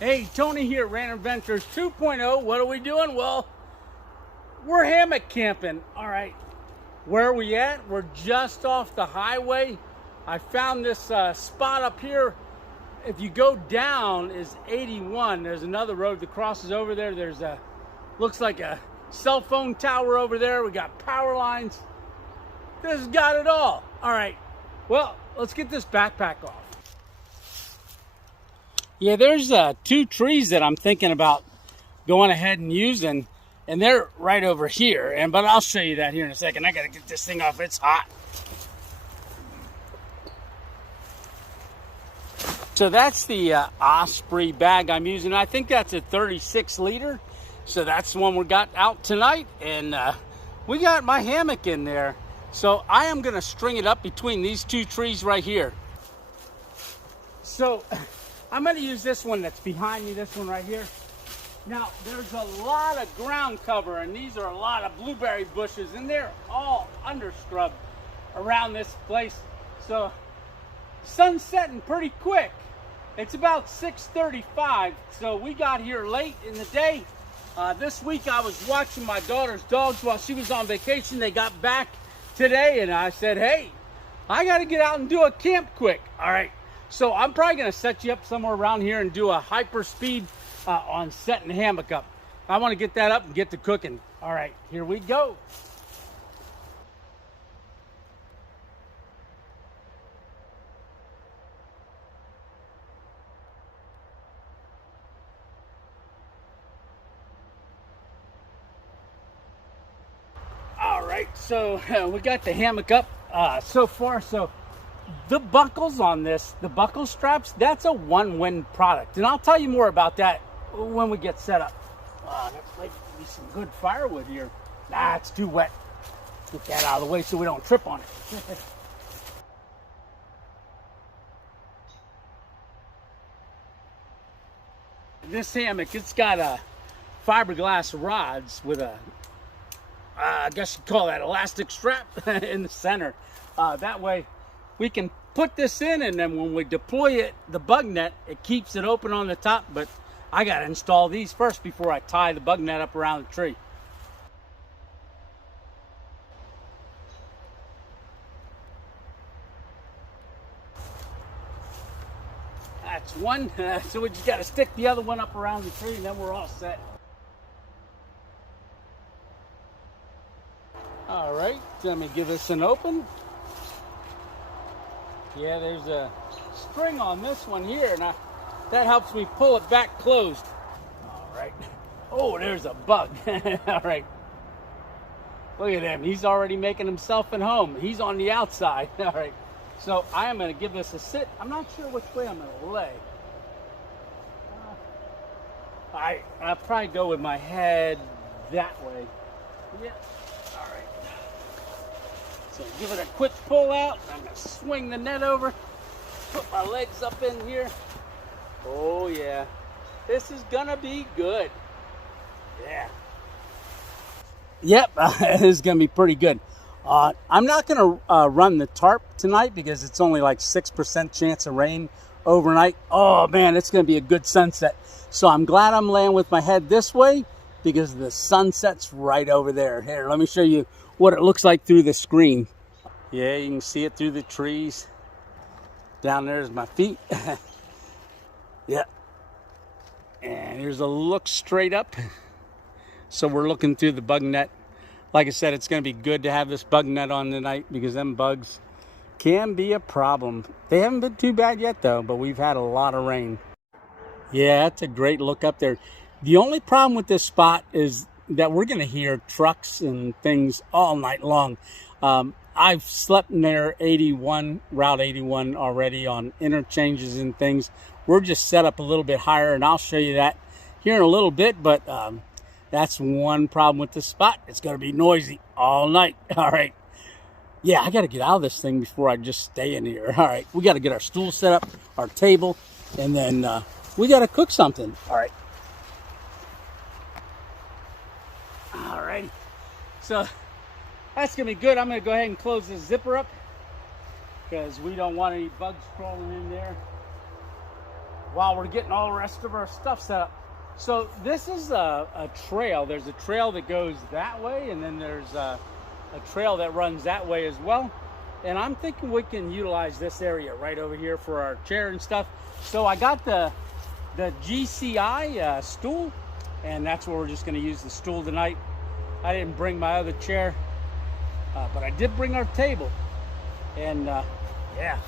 Hey, Tony here, Random Adventures 2.0. What are we doing? Well, we're hammock camping. All right, where are we at? We're just off the highway. I found this spot up here. If you go down is 81. There's another road that crosses over there. There's a, looks like a cell phone tower over there. We got power lines. This has got it all. All right, well, let's get this backpack off. Yeah, there's two trees that I'm thinking about going ahead and using, and they're right over here. But I'll show you that here in a second. I gotta get this thing off. It's hot. So that's the Osprey bag I'm using. I think that's a 36 liter. So that's the one we got out tonight, and we got my hammock in there. So I am gonna string it up between these two trees right here. So I'm going to use this one that's behind me, this one right here. Now, there's a lot of ground cover, and these are a lot of blueberry bushes, and they're all underscrub around this place. So, sun's setting pretty quick. It's about 6:35, so we got here late in the day. This week I was watching my daughter's dogs while she was on vacation. They got back today, and I said, hey, I got to get out and do a camp quick. All right. So I'm probably going to set you up somewhere around here and do a hyper speed on setting the hammock up. I want to get that up and get to cooking. All right, here we go. All right, so we got the hammock up so far. So the buckles on this, the buckle straps, that's a ONEWIND product. And I'll tell you more about that when we get set up. That's like be some good firewood here. Nah, it's too wet. Get that out of the way so we don't trip on it. This hammock, it's got fiberglass rods with a, I guess you'd call that elastic strap in the center. That way, we can put this in, and then when we deploy it, the bug net, it keeps it open on the top. But I got to install these first before I tie the bug net up around the tree. That's one. So we just got to stick the other one up around the tree, and then we're all set. All right, let me give this an open. Yeah, there's a string on this one here. Now, that helps me pull it back closed. All right. Oh, there's a bug. All right. Look at him. He's already making himself at home. He's on the outside. All right. So I am going to give this a sit. I'm not sure which way I'm going to lay. I'll probably go with my head that way. Yeah. All right. So give it a quick pull out. I'm going to swing the net over, put my legs up in here. Oh yeah, this is going to be good. Yeah. Yep, this is going to be pretty good. I'm not going to run the tarp tonight because it's only like 6% chance of rain overnight. Oh man, it's going to be a good sunset. So I'm glad I'm laying with my head this way because the sunset's right over there. Here, let me show you what it looks like through the screen. Yeah, you can see it through the trees. Down there's my feet. Yeah. And here's a look straight up. So we're looking through the bug net. Like I said, it's going to be good to have this bug net on tonight because them bugs can be a problem. They haven't been too bad yet though, but we've had a lot of rain. Yeah, that's a great look up there. The only problem with this spot is that we're going to hear trucks and things all night long. I've slept near Route 81 already on interchanges and things. We're just set up a little bit higher, and I'll show you that here in a little bit. But that's one problem with this spot. It's going to be noisy all night. All right. Yeah, I got to get out of this thing before I just stay in here. All right. We got to get our stool set up, our table, and then we got to cook something. All right. All righty. So that's going to be good. I'm going to go ahead and close this zipper up because we don't want any bugs crawling in there. while we're getting all the rest of our stuff set up. So this is a trail. There's a trail that goes that way, and then there's a trail that runs that way as well. And I'm thinking we can utilize this area right over here for our chair and stuff. So I got the GCI stool, and that's where we're just going to use the stool tonight. I didn't bring my other chair, but I did bring our table. And yeah,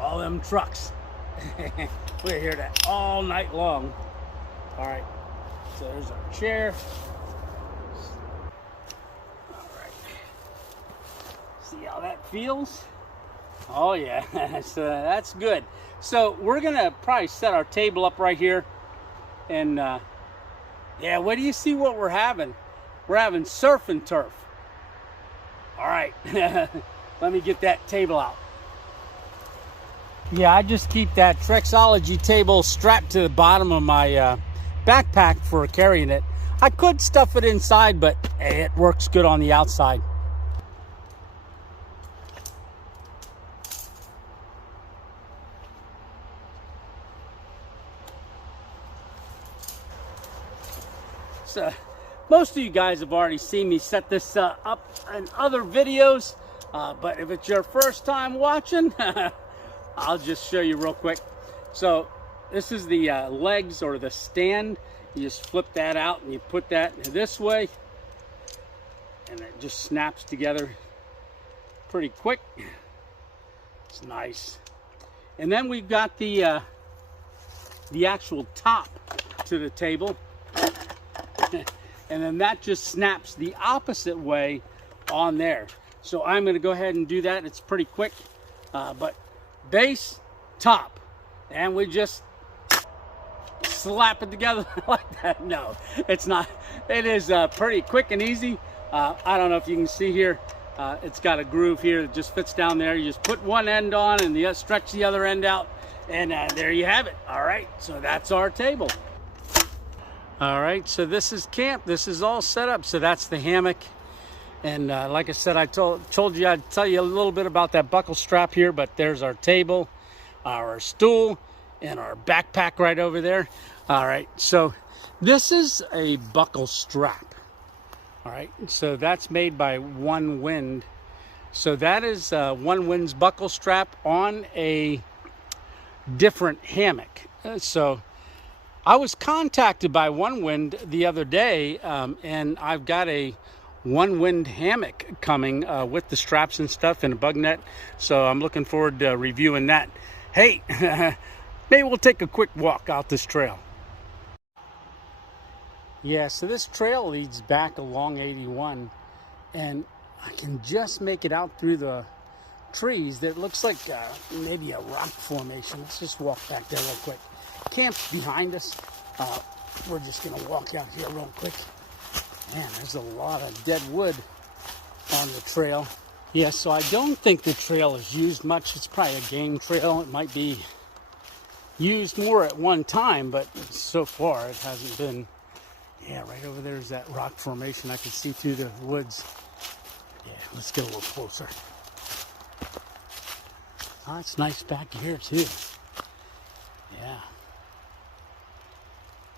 all them trucks. We're here that all night long. All right, so there's our chair. All right, see how that feels? Oh yeah, that's good. So we're gonna probably set our table up right here, and yeah, what do you see what we're having? We're having surf and turf. All right, let me get that table out. Yeah, I just keep that Trexology table strapped to the bottom of my backpack for carrying it. I could stuff it inside, but hey, it works good on the outside. So, most of you guys have already seen me set this up in other videos, but if it's your first time watching, I'll just show you real quick. So this is the legs or the stand. You just flip that out and you put that this way, and it just snaps together pretty quick. It's nice. And then we've got the actual top to the table, and then that just snaps the opposite way on there. So I'm going to go ahead and do that. It's pretty quick, but base, top, and we just slap it together like that. No, it's not. It is pretty quick and easy. I don't know if you can see here. It's got a groove here that just fits down there. You just put one end on and stretch the other end out, and there you have it. All right, so that's our table. All right, so this is camp. This is all set up. So that's the hammock. And like I said, I told you I'd tell you a little bit about that buckle strap here, but there's our table, our stool, and our backpack right over there. All right, so this is a buckle strap. All right, so that's made by ONEWIND. So that is ONEWIND's buckle strap on a different hammock. So I was contacted by ONEWIND the other day, and I've got a ONEWIND hammock coming with the straps and stuff and a bug net. So I'm looking forward to reviewing that. Hey, maybe we'll take a quick walk out this trail. Yeah, so this trail leads back along 81, and I can just make it out through the trees. There looks like maybe a rock formation. Let's just walk back there real quick. Camp's behind us. We're just gonna walk out here real quick. Man, there's a lot of dead wood on the trail. Yeah, so I don't think the trail is used much. It's probably a game trail. It might be used more at one time, but so far it hasn't been. Yeah, right over there is that rock formation. I can see through the woods. Yeah, let's get a little closer. Oh, it's nice back here too. Yeah.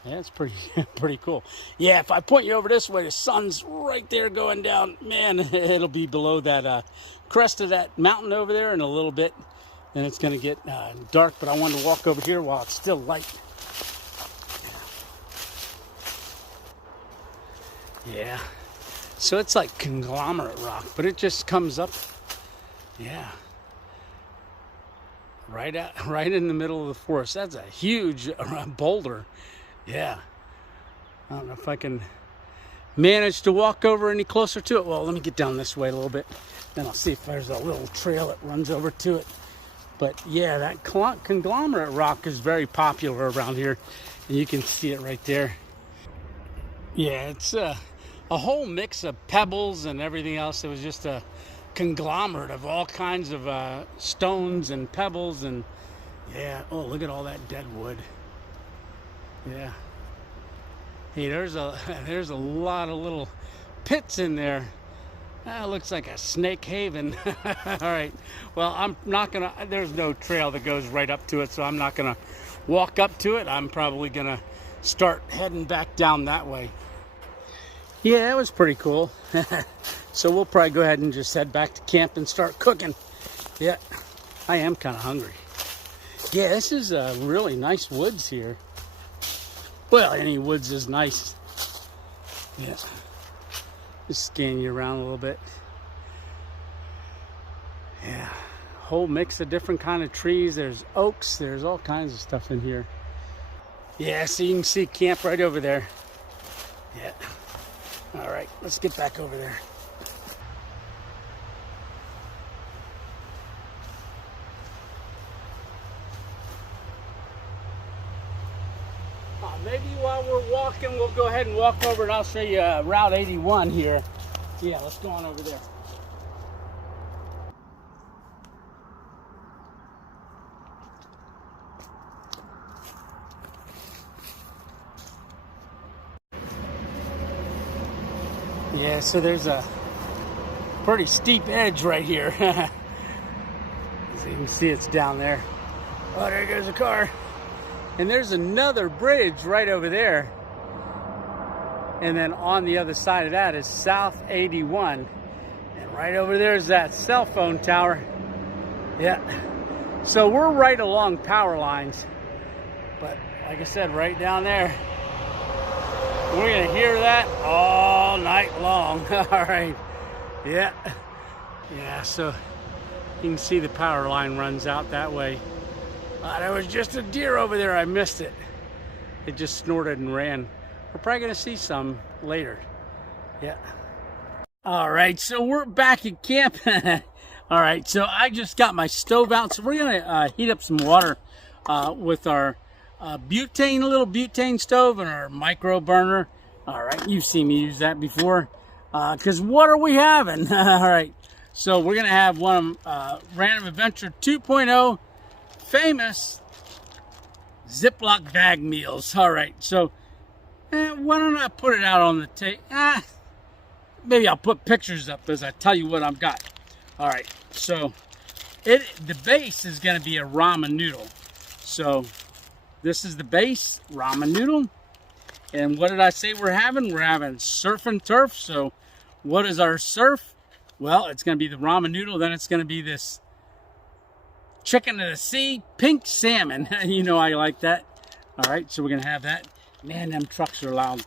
Yeah, it's pretty cool. Yeah, if I point you over this way, the sun's right there going down. Man, it'll be below that crest of that mountain over there in a little bit. And it's going to get dark, but I wanted to walk over here while it's still light. Yeah. So it's like conglomerate rock, but it just comes up. Yeah. Right in the middle of the forest. That's a huge boulder. Yeah, I don't know if I can manage to walk over any closer to it. Well, let me get down this way a little bit, then I'll see if there's a little trail that runs over to it. But yeah, that conglomerate rock is very popular around here, and you can see it right there. Yeah, it's a whole mix of pebbles and everything else. It was just a conglomerate of all kinds of stones and pebbles, and yeah, oh, look at all that dead wood. Yeah. Hey, there's a lot of little pits in there. Looks like a snake haven. All right. Well, I'm not gonna, there's no trail that goes right up to it, so I'm not gonna walk up to it. I'm probably gonna start heading back down that way. Yeah, it was pretty cool. So we'll probably go ahead and just head back to camp and start cooking. Yeah, I am kind of hungry. Yeah, this is really nice woods here. Well, any woods is nice. Yeah. Just scan you around a little bit. Yeah, whole mix of different kind of trees. There's oaks, there's all kinds of stuff in here. Yeah, so you can see camp right over there. Yeah. All right, let's get back over there. Maybe while we're walking, we'll go ahead and walk over and I'll show you Route 81 here. Yeah, let's go on over there. Yeah, so there's a pretty steep edge right here. As you can see, it's down there. Oh, there goes a car. And there's another bridge right over there. And then on the other side of that is South 81. And right over there is that cell phone tower. Yeah. So we're right along power lines. But like I said, right down there. We're going to hear that all night long. All right. Yeah. Yeah, so you can see the power line runs out that way. There was just a deer over there. I missed it. It just snorted and ran. We're probably going to see some later. Yeah. All right, so we're back at camp. All right, so I just got my stove out. So we're going to heat up some water with our little butane stove and our micro burner. All right, you've seen me use that before. Because what are we having? All right, so we're going to have one of Random Adventure 2.0 famous Ziploc bag meals. All right, so why don't I put it out on the tape? Maybe I'll put pictures up as I tell you what I've got. All right, so the base is going to be a ramen noodle. So this is the base ramen noodle. And what did I say we're having? We're having surf and turf. So what is our surf? Well, it's going to be the ramen noodle. Then it's going to be this chicken of the sea, pink salmon. You know I like that. All right, so we're going to have that. Man, them trucks are loud.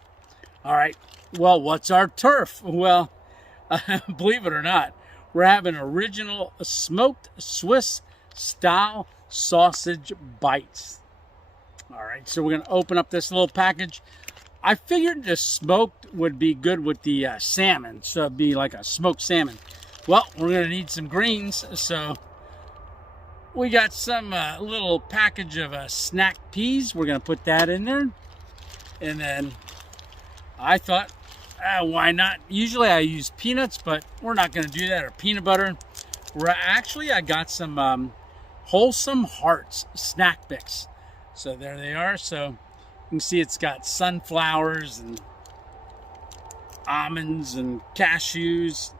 All right, well, what's our turf? Well, believe it or not, we're having original smoked Swiss style sausage bites. All right, so we're going to open up this little package. I figured the smoked would be good with the salmon, so it'd be like a smoked salmon. Well, we're going to need some greens, so we got some little package of snack peas. We're going to put that in there. And then I thought, why not? Usually I use peanuts, but we're not going to do that, or peanut butter. Actually, I got some Wholesome Hearts snack mix. So there they are. So you can see it's got sunflowers and almonds and cashews.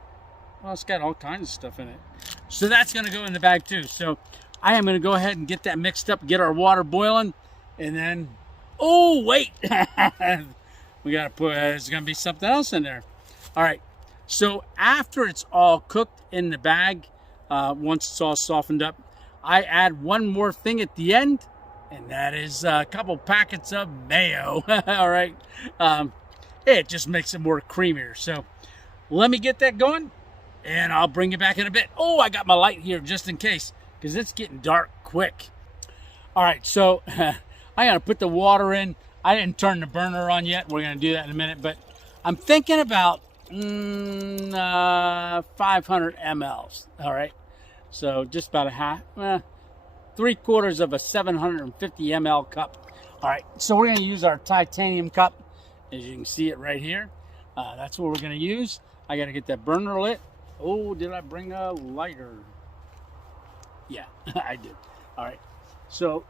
Well, it's got all kinds of stuff in it. So that's going to go in the bag too. So I am going to go ahead and get that mixed up, get our water boiling, and then, oh, wait. We got to put, there's going to be something else in there. All right. So after it's all cooked in the bag, once it's all softened up, I add one more thing at the end, and that is a couple packets of mayo. All right. It just makes it more creamier. So let me get that going, and I'll bring you back in a bit. Oh, I got my light here just in case, because it's getting dark quick. All right, so I got to put the water in. I didn't turn the burner on yet. We're going to do that in a minute, but I'm thinking about 500 mLs. All right, so just about a half, 3/4 of a 750 ml cup. All right, so we're going to use our titanium cup. As you can see it right here. That's what we're going to use. I got to get that burner lit. Oh, did I bring a lighter? Yeah, I did. All right. So,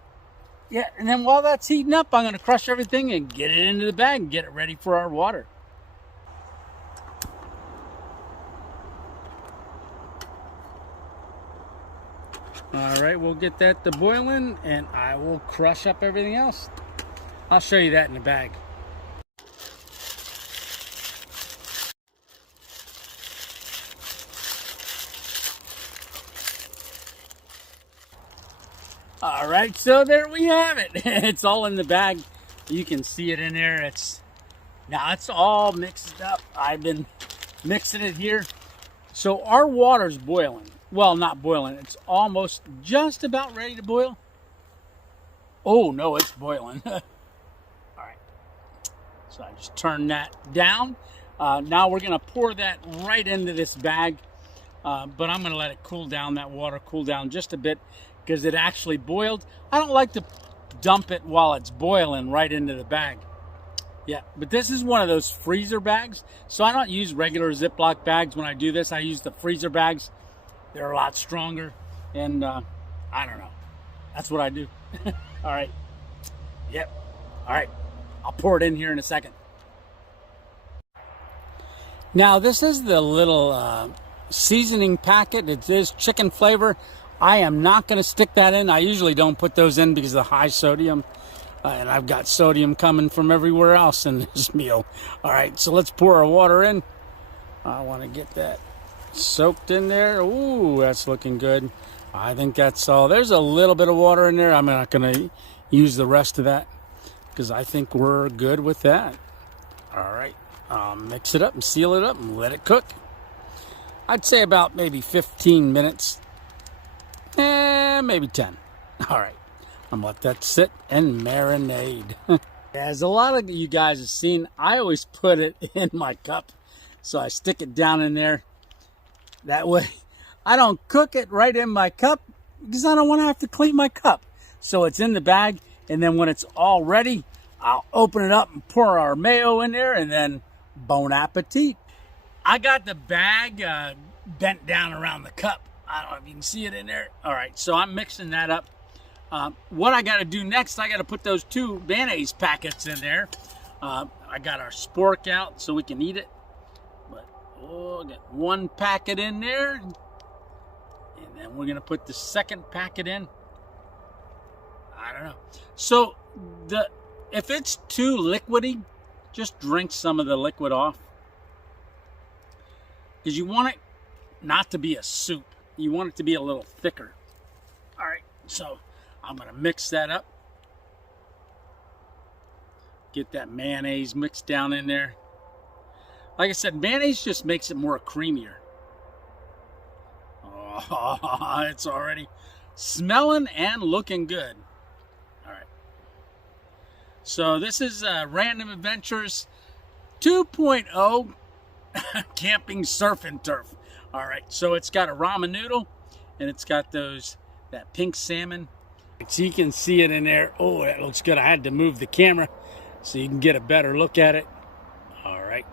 yeah, and then while that's heating up, I'm going to crush everything and get it into the bag and get it ready for our water. All right, we'll get that to boiling and I will crush up everything else. I'll show you that in the bag. All right, so there we have it. It's all in the bag. You can see it in there. Now it's all mixed up. I've been mixing it here. So our water's boiling. Well, not boiling. It's almost just about ready to boil. Oh, no, it's boiling. All right. So I just turn that down. Now we're going to pour that right into this bag. But I'm going to let it cool down, that water cool down just a bit, because it actually boiled. I don't like to dump it while it's boiling right into the bag. Yeah, but this is one of those freezer bags. So I don't use regular Ziploc bags when I do this. I use the freezer bags. They're a lot stronger. And I don't know. That's what I do. All right. Yep. All right. I'll pour it in here in a second. Now, this is the little seasoning packet. It is chicken flavor. I am not going to stick that in. I usually don't put those in because of the high sodium. And I've got sodium coming from everywhere else in this meal. All right, so let's pour our water in. I want to get that soaked in there. Ooh, that's looking good. I think that's all. There's a little bit of water in there. I'm not going to use the rest of that because I think we're good with that. All right, mix it up and seal it up and let it cook. I'd say about maybe 15 minutes. Maybe 10. All right. I'm gonna let that sit and marinade. As a lot of you guys have seen, I always put it in my cup. So I stick it down in there. That way I don't cook it right in my cup because I don't want to have to clean my cup. So it's in the bag, and then when it's all ready, I'll open it up and pour our mayo in there, and then bon appetit. I got the bag bent down around the cup. I don't know if you can see it in there. All right, so I'm mixing that up. What I got to do next, I got to put those 2 mayonnaise packets in there. I got our spork out so we can eat it. But, I got 1 packet in there. And then we're going to put the second packet in. I don't know. So, if it's too liquidy, just drink some of the liquid off. Because you want it not to be a soup. You want it to be a little thicker. All right, so I'm going to mix that up. Get that mayonnaise mixed down in there. Like I said, mayonnaise just makes it more creamier. Oh, it's already smelling and looking good. All right. So this is Random Adventures 2.0 Camping Surf and Turf. All right, so it's got a ramen noodle, and it's got that pink salmon. So you can see it in there. Oh, that looks good. I had to move the camera so you can get a better look at it. All right,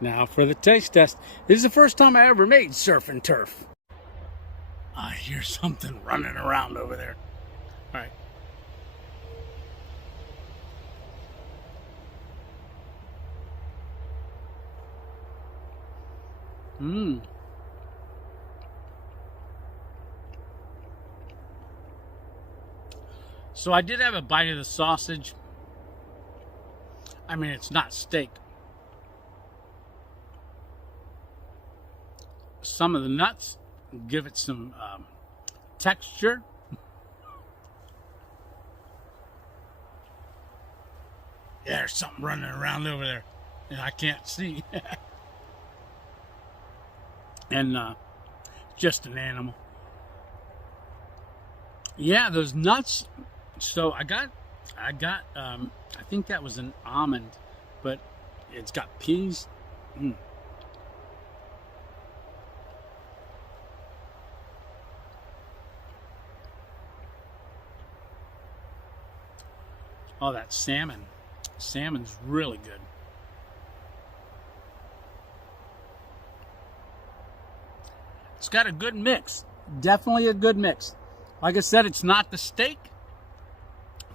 now for the taste test. This is the first time I ever made surf and turf. I hear something running around over there. All right. So I did have a bite of the sausage. I mean, it's not steak. Some of the nuts give it some texture. Yeah, there's something running around over there, and I can't see. And just an animal. Yeah, those nuts. So I got I think that was an almond, but it's got peas. Oh, that salmon. Salmon's really good. It's got a good mix. Definitely a good mix. Like I said, it's not the steak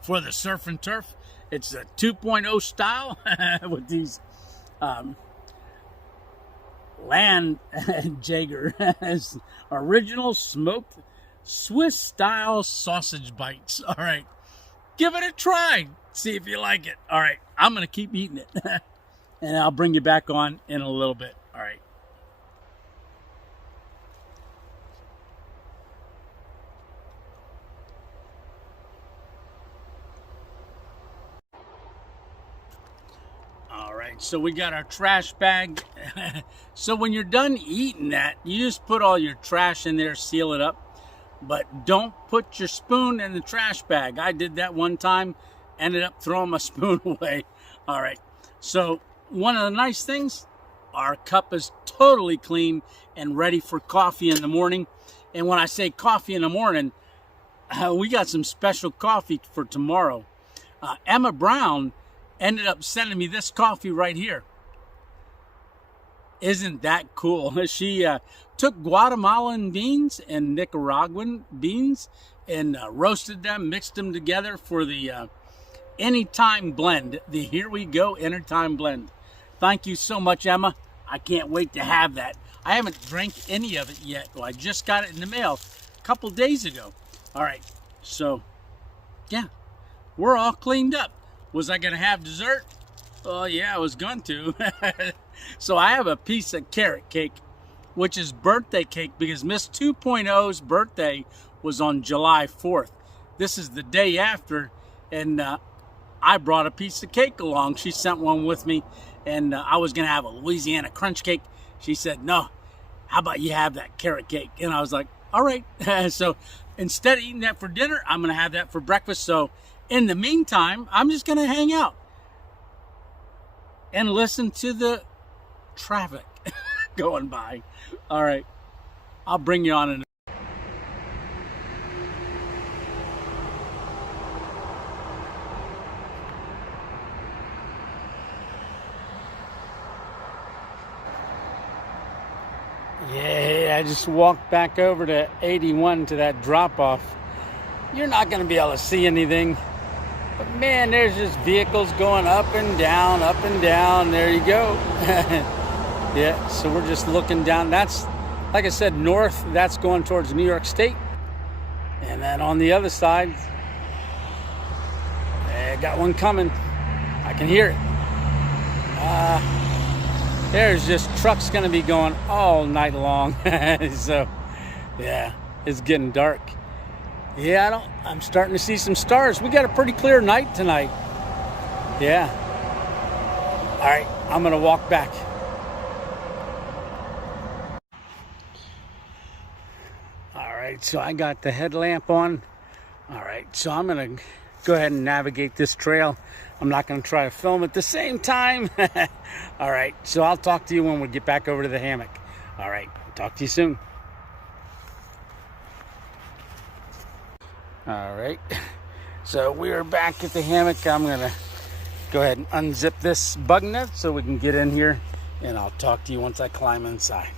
for the surf and turf. It's a 2.0 style with these land Jaeger original smoked Swiss style sausage bites. All right, give it a try. See if you like it. All right, I'm going to keep eating it. And I'll bring you back on in a little bit. All right. All right, so we got our trash bag. So when you're done eating that, you just put all your trash in there, seal it up. But don't put your spoon in the trash bag. I did that one time, ended up throwing my spoon away. All right, so one of the nice things, our cup is totally clean and ready for coffee in the morning. And when I say coffee in the morning, we got some special coffee for tomorrow. Emma Brown ended up sending me this coffee right here. Isn't that cool? She took Guatemalan beans and Nicaraguan beans and roasted them, mixed them together for the Anytime blend. The Here We Go Anytime blend. Thank you so much, Emma. I can't wait to have that. I haven't drank any of it yet. Well, I just got it in the mail a couple days ago. All right, so yeah, we're all cleaned up. Was I going to have dessert? Oh, yeah, I was going to. So I have a piece of carrot cake, which is birthday cake because Miss 2.0's birthday was on July 4th. This is the day after, and I brought a piece of cake along. She sent one with me, and I was going to have a Louisiana crunch cake. She said, no, how about you have that carrot cake? And I was like, all right. So instead of eating that for dinner, I'm going to have that for breakfast. So in the meantime, I'm just going to hang out and listen to the traffic going by. All right, I'll bring you on in. Yeah, I just walked back over to 81 to that drop-off. You're not going to be able to see anything. But man, there's just vehicles going up and down, up and down. There you go. Yeah, so we're just looking down. That's, like I said, north. That's going towards New York State. And then on the other side, I got one coming. I can hear it. There's just trucks going to be going all night long. So, yeah, it's getting dark. Yeah, I'm starting to see some stars. We got a pretty clear night tonight. Yeah. All right, I'm going to walk back. All right, so I got the headlamp on. All right, so I'm going to go ahead and navigate this trail. I'm not going to try to film at the same time. All right, so I'll talk to you when we get back over to the hammock. All right, talk to you soon. All right, so we are back at the hammock. I'm gonna go ahead and unzip this bug net so we can get in here, and I'll talk to you once I climb inside.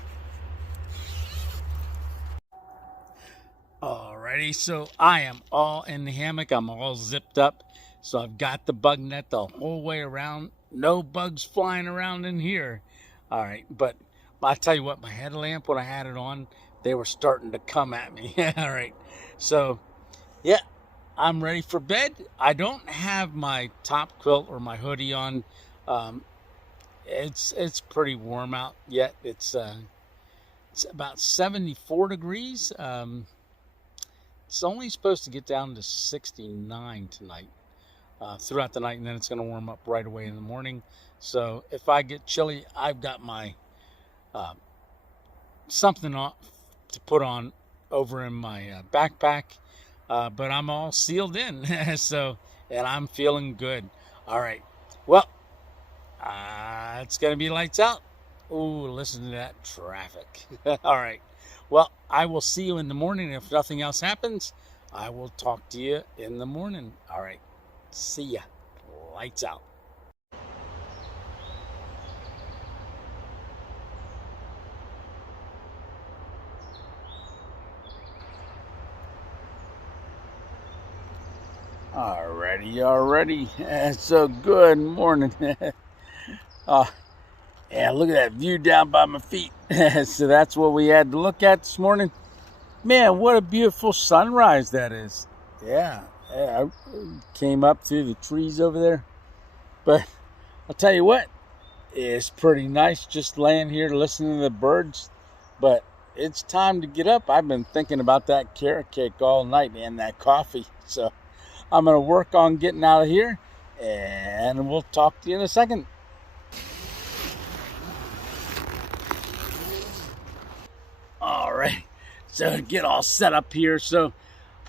Alrighty, so I am all in the hammock. I'm all zipped up, so I've got the bug net the whole way around. No bugs flying around in here. All right, but I'll tell you what, my headlamp, when I had it on, they were starting to come at me. All right, so yeah, I'm ready for bed. I don't have my top quilt or my hoodie on. It's pretty warm out yet. It's about 74 degrees. It's only supposed to get down to 69 tonight throughout the night, and then it's going to warm up right away in the morning. So if I get chilly, I've got my something on, to put on over in my backpack. But I'm all sealed in, so, and I'm feeling good. All right, well, it's going to be lights out. Ooh, listen to that traffic. All right, well, I will see you in the morning. If nothing else happens, I will talk to you in the morning. All right, see ya. Lights out. Alrighty. So good morning. Yeah, look at that view down by my feet. So that's what we had to look at this morning. Man, what a beautiful sunrise that is. Yeah, I came up through the trees over there. But I'll tell you what, it's pretty nice just laying here listening to the birds. But it's time to get up. I've been thinking about that carrot cake all night and that coffee. So I'm going to work on getting out of here, and we'll talk to you in a second. All right, so get all set up here. So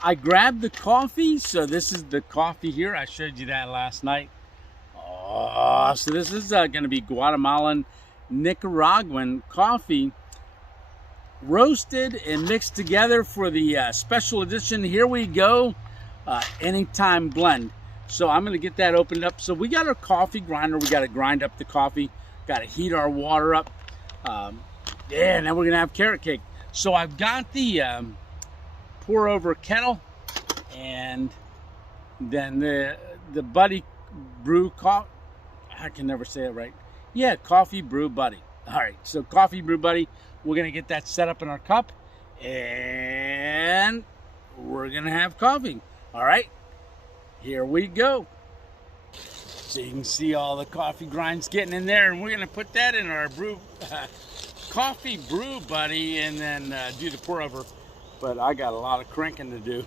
I grabbed the coffee. So this is the coffee here. I showed you that last night. Oh, so this is going to be Guatemalan Nicaraguan coffee, roasted and mixed together for the special edition. Here we go, anytime blend. So I'm going to get that opened up. So we got our coffee grinder. We got to grind up the coffee. Got to heat our water up. Yeah, now we're gonna have carrot cake. So I've got the pour over kettle, and then the Buddy Brew coffee. I can never say it right. Yeah, Coffee Brew Buddy. All right, so Coffee Brew Buddy. We're gonna get that set up in our cup, and we're gonna have coffee. All right, here we go. So you can see all the coffee grinds getting in there, and we're gonna put that in our brew. Coffee Brew Buddy, and then do the pour over. But I got a lot of cranking to do.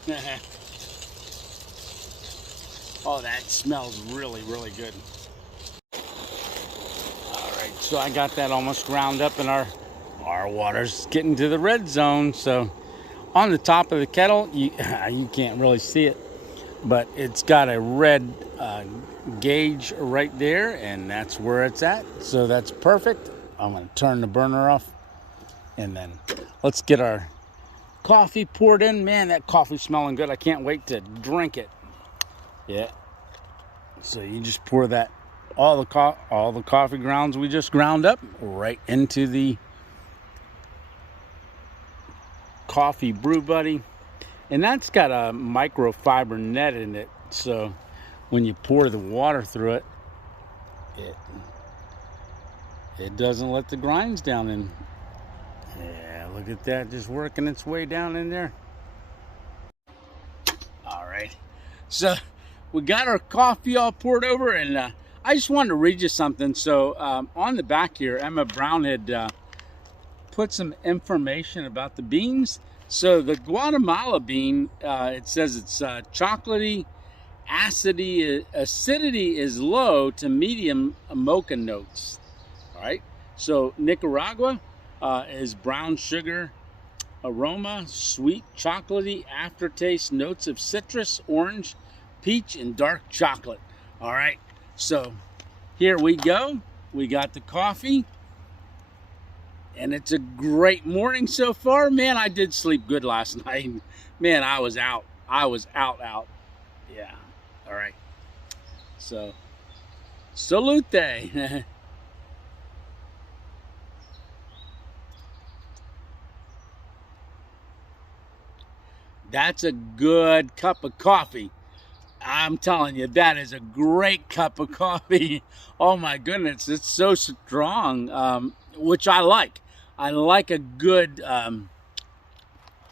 Oh, that smells really, really good. All right, so I got that almost ground up, and our water's getting to the red zone. So on the top of the kettle, you can't really see it, but it's got a red gauge right there, and that's where it's at. So that's perfect. I'm going to turn the burner off, and then let's get our coffee poured in. Man, that coffee's smelling good. I can't wait to drink it. Yeah. So you just pour that, all the coffee grounds we just ground up right into the Coffee Brew Buddy. And that's got a microfiber net in it. So when you pour the water through it, it doesn't let the grinds down in. Yeah, look at that, just working its way down in there. All right, so we got our coffee all poured over, and I just wanted to read you something. So on the back here, Emma Brown had put some information about the beans. So the Guatemala bean, it says it's chocolatey, acidity is low to medium mocha notes. All right, so Nicaragua is brown sugar aroma, sweet, chocolatey aftertaste, notes of citrus, orange, peach, and dark chocolate. All right, so here we go. We got the coffee, and it's a great morning so far. Man, I did sleep good last night. Man, I was out. Yeah, all right. So, salute. That's a good cup of coffee. I'm telling you, that is a great cup of coffee. Oh my goodness, it's so strong, which I like. I like a good,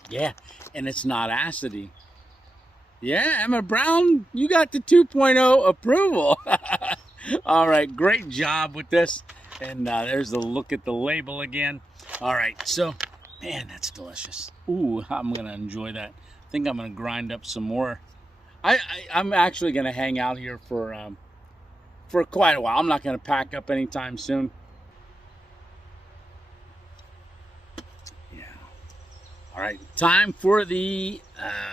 yeah, and it's not acidy. Yeah, Emma Brown, you got the 2.0 approval. All right, great job with this. And there's the look at the label again. All right, so, man, that's delicious. Ooh, I'm going to enjoy that. I think I'm going to grind up some more. I'm actually going to hang out here for quite a while. I'm not going to pack up anytime soon. Yeah. All right, time for the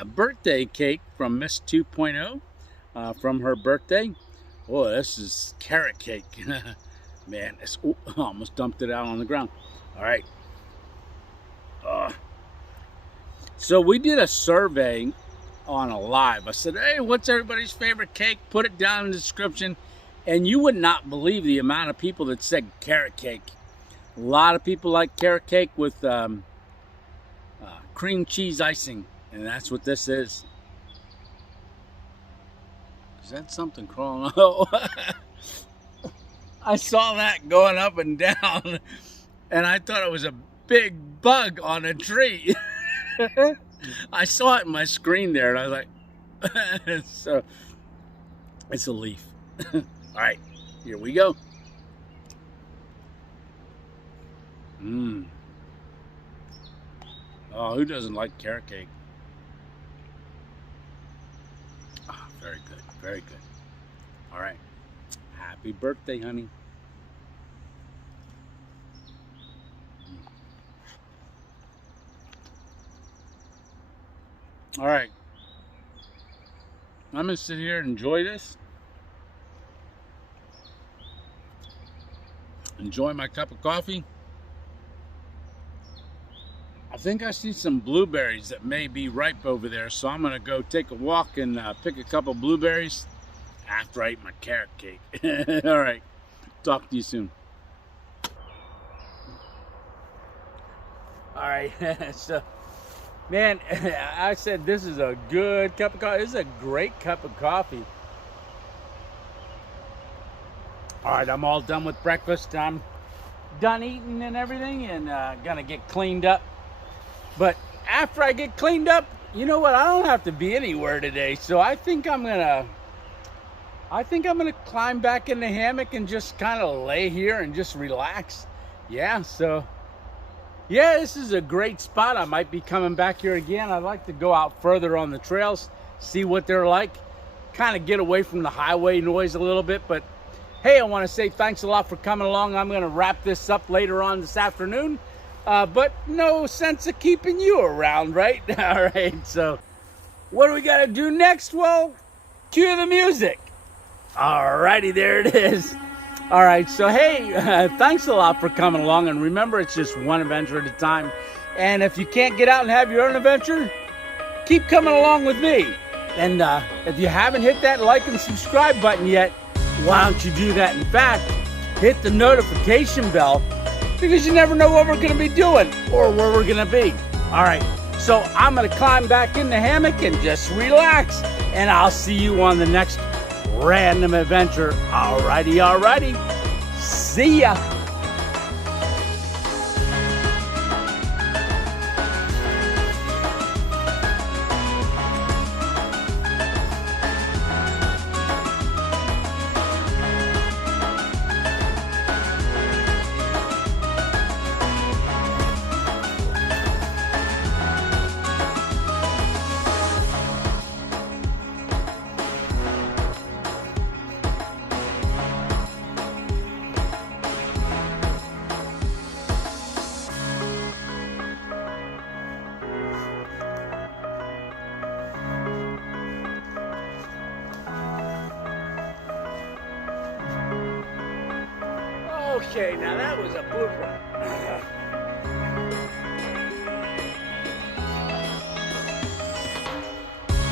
birthday cake from Miss 2.0 from her birthday. Oh, this is carrot cake. Man, it's, oh, I almost dumped it out on the ground. All right. So we did a survey on a live. I said, hey, what's everybody's favorite cake? Put it down in the description. And you would not believe the amount of people that said carrot cake. A lot of people like carrot cake with cream cheese icing. And that's what this is. Is that something crawling? Oh, I saw that going up and down. And I thought it was a big bug on a tree. I saw it in my screen there, and I was like, so it's a leaf. All right, here we go. Mmm. Oh, who doesn't like carrot cake? Oh, very good, very good. All right. Happy birthday, honey. All right. I'm going to sit here and enjoy this. Enjoy my cup of coffee. I think I see some blueberries that may be ripe over there, so I'm going to go take a walk and pick a couple blueberries after I eat my carrot cake. All right. Talk to you soon. All right. So, man, I said this is a good cup of coffee. This is a great cup of coffee. All right, I'm all done with breakfast. I'm done eating and everything, and gonna get cleaned up. But after I get cleaned up, you know what? I don't have to be anywhere today, so I think I'm gonna climb back in the hammock and just kind of lay here and just relax. Yeah, so yeah, this is a great spot. I might be coming back here again. I'd like to go out further on the trails, see what they're like, kind of get away from the highway noise a little bit. But hey, I want to say thanks a lot for coming along. I'm going to wrap this up later on this afternoon, but no sense of keeping you around, right? All right, so what do we got to do next? Well, cue the music. All righty, there it is. All right, so hey, thanks a lot for coming along. And remember, it's just one adventure at a time. And if you can't get out and have your own adventure, keep coming along with me. And if you haven't hit that like and subscribe button yet, why don't you do that? In fact, hit the notification bell, because you never know what we're going to be doing or where we're going to be. All right, so I'm going to climb back in the hammock and just relax. And I'll see you on the next random adventure. Alrighty. See ya. Okay, now that was a blooper.